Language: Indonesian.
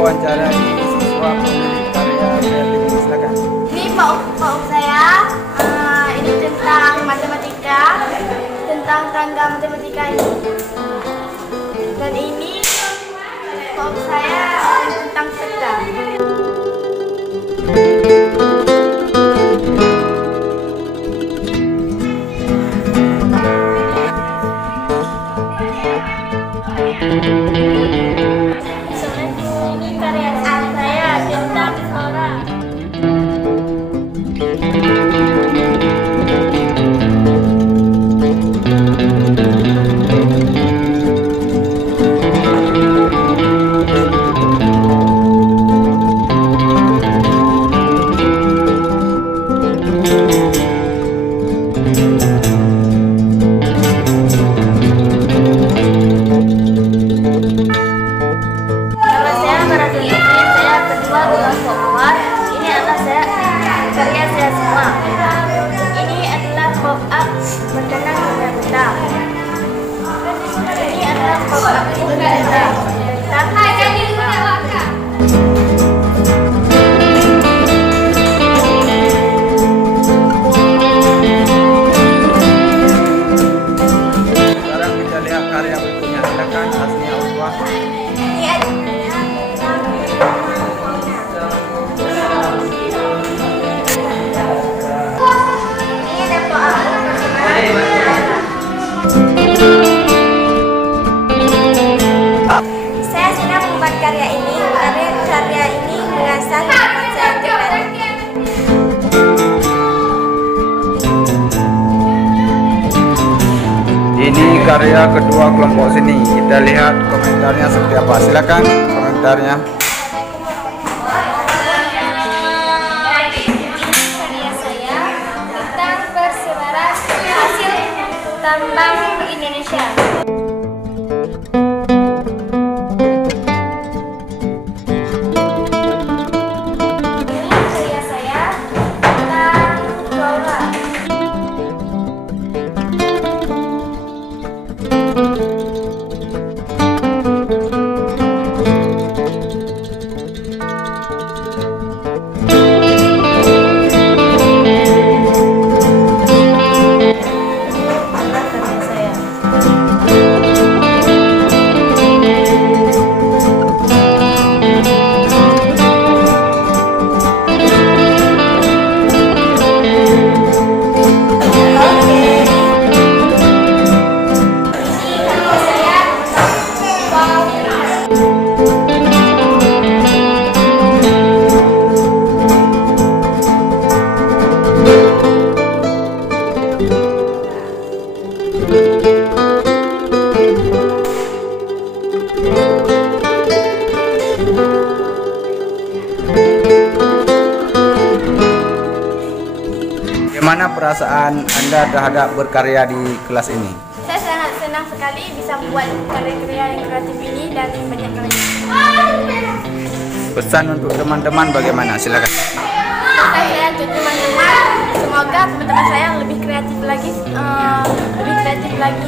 wawancara siswa pemilik karya kreatif. Silakan. Ini Pak saya, ini tentang matematika, tentang tangga matematika ini. Dan ini Pak saya tentang peta. Ini karya saya tentang flora. Karya saya semua. Ini adalah pop-up berkenaan dengan benda. Ini adalah pop-up berkenaan benda. Sekarang kita lihat karya berikutnya. Silakan Hasnia Uswa. Saya senang membuat karya ini karena karya ini mengasah kemampuan saya kreatif. Ini karya kedua kelompok sini. Kita lihat komentarnya seperti apa. Silakan komentarnya. Karya saya tentang persebaran hasil tambang Indonesia. Karya saya tentang flora. Bagaimana perasaan Anda terhadap berkarya di kelas ini? Saya sangat senang sekali bisa membuat karya-karya yang kreatif ini dan banyak lagi. Pesan untuk teman-teman bagaimana? Silakan. Pesan saya untuk teman-teman, semoga teman-teman saya lebih kreatif lagi, lebih kreatif lagi.